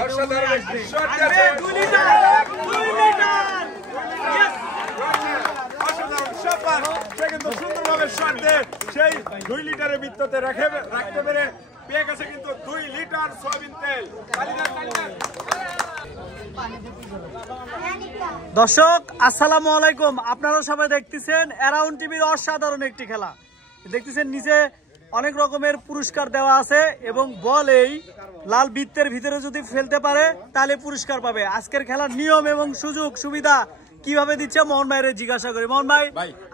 অসাধারণ শট আছে 2 লিটার অসাধারণ শাবাশ সে কিন্তু সুন্দরভাবে শট দিয়ে সেই 2 লিটারের ভিতরে রাখতে পেরে পেয়ে গেছে কিন্তু 2 লিটার সয়াবিন তেল। দর্শক আসসালামু আলাইকুম, আপনারা সবাই দেখতেছেন অ্যারাউন্ড টিভির অসাধারণ একটি খেলা দেখতেছেন। নিচে অনেক রকমের পুরস্কার দেওয়া আছে এবং বল এই লাল বৃত্তের ভিতরে যদি ফেলতে পারে তাহলে পুরস্কার পাবে। আজকের খেলার নিয়ম এবং সুযোগ সুবিধা কিভাবে দিচ্ছে মোহন ভাইয়ের জিজ্ঞাসা করি। মোহন ভাই,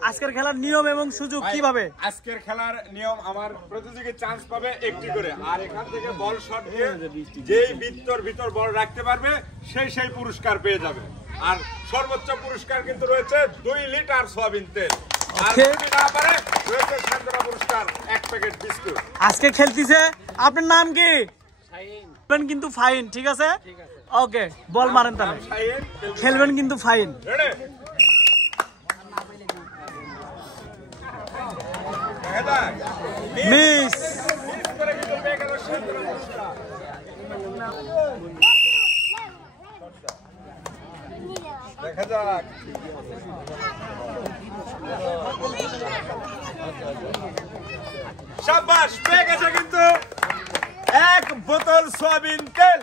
আজকের খেলার নিয়ম এবং সুযোগ কিভাবে? আজকের খেলার নিয়ম, আমার প্রতিযোগী চান্স পাবে একটি করে, আর এখান থেকে বল শট দিয়ে যেই বৃত্তর ভিতর বল রাখতে পারবে সেই পুরস্কার পেয়ে যাবে। আর সর্বোচ্চ পুরস্কার কিন্তু রয়েছে 2 লিটার সয়াবিন তেল। আর যদি না পারে রয়েছে সান্ত্বনা পুরস্কার 1 প্যাকেট বিস্কুট। আজকে খেলতেছে, আপনার নাম কি? ফাইন। কিন্তু ফাইন, ঠিক আছে ওকে, বল মারেন তাহলে খেলবেন কিন্তু ফাইন। মিস দেখা যাক। শাবাশ, পেয়ে গেছে কিন্তু 1 বোতল সয়াবিন তেল।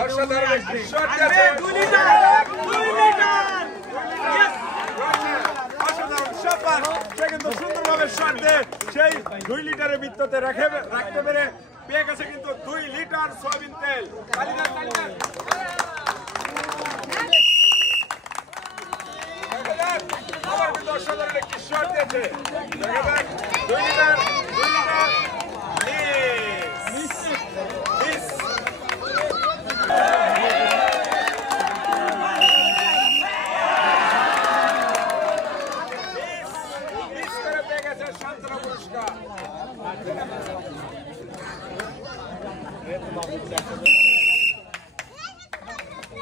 অসাধারণ শট আছে 2 লিটার অসাধারণ শাবাশ সে কিন্তু সুন্দরভাবে শট দিয়ে সেই 2 লিটারের ভিতরে রাখতে পেরে পেয়ে গেছে কিন্তু 2 লিটার সয়াবিন তেল। আবার কিন্তু অসাধারণ একটি শট দিয়েছে 2 লিটার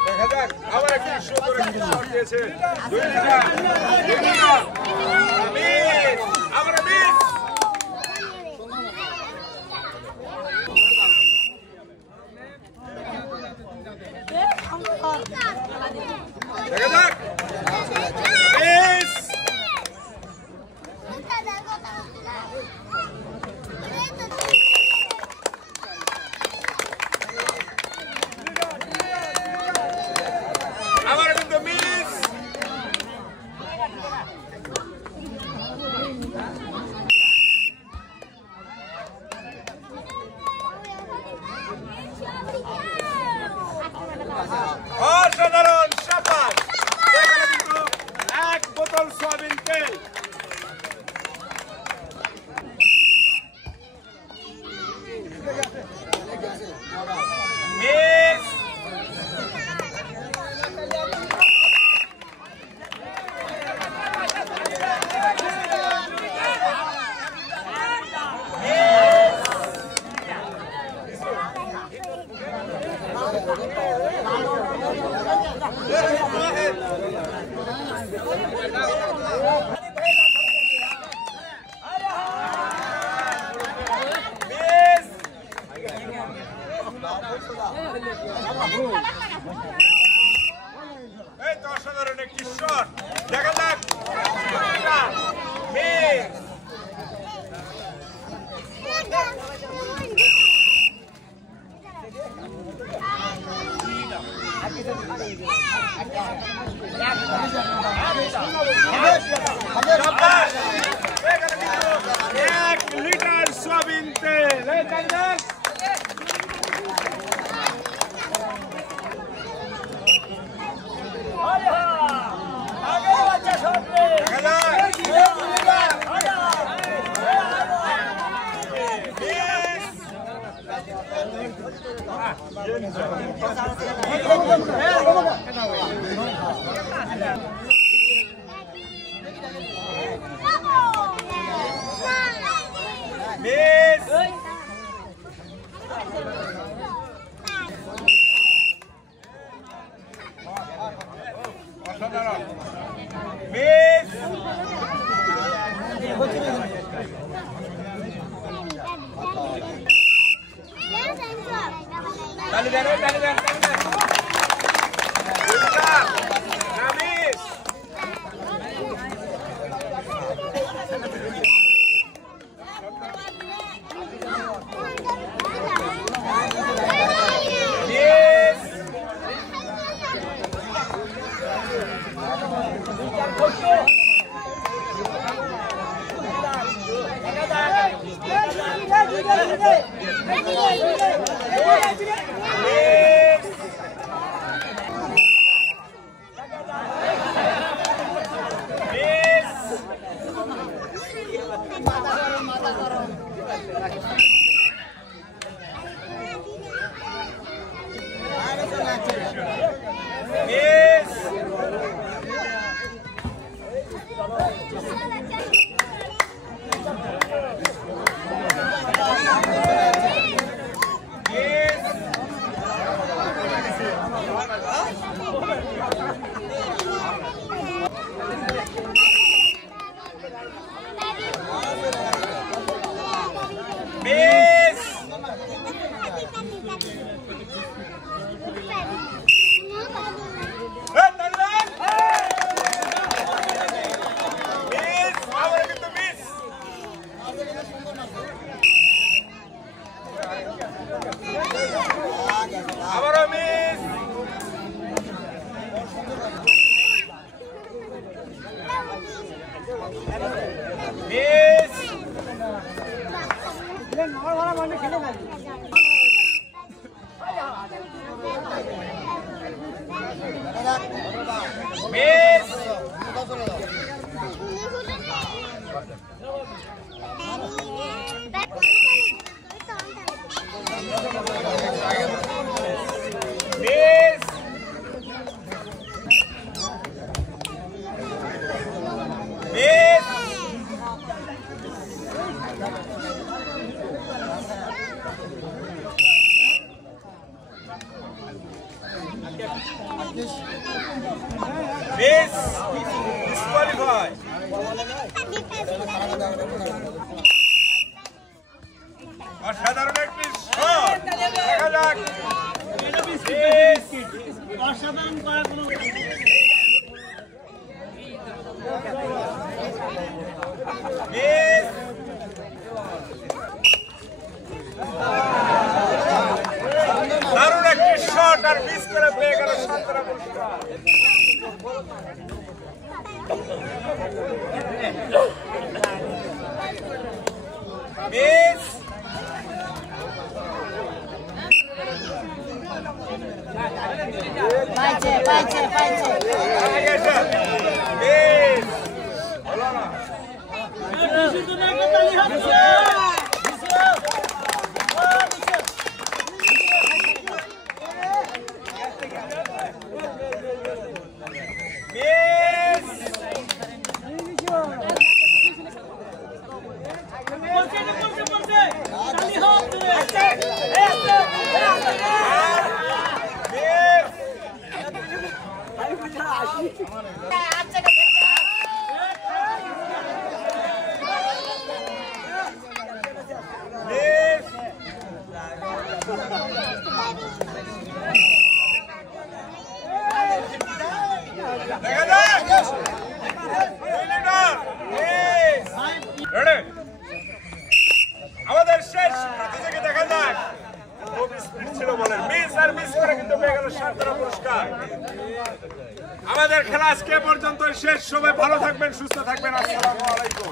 দেখা যাক। আবার একটি সুন্দর একটি শট দিয়েছে 2 লিটার আবার মিস। দেখা যাক মিস। অসাধারণ শাবাশ, এখানে কিন্তু 1 বোতল সয়াবিন তেল। মিস। এই তো অসাধারণ একটি শট, দেখা যাক মিস। শাবাশ, এখানে কিন্তু 1 লিটার সয়াবিন তেল। অসাধারণ মিস। অসাধারণ একটি শট দেখা যাক অসাধারণ করার কোনো দারুণ একটি শট আর মিস করে পেয়ে গেল সান্তনা পুরস্কার মিস আমাদের শেষ প্রতিযোগী দেখা যাক খুব স্পিড ছিল বলেন মিস আর মিস করে কিন্তু পেয়ে গেল সান্তনা পুরস্কার আমাদের খেলা আজকে পর্যন্ত শেষ সবাই ভালো থাকবেন সুস্থ থাকবেন আসসালামু আলাইকুম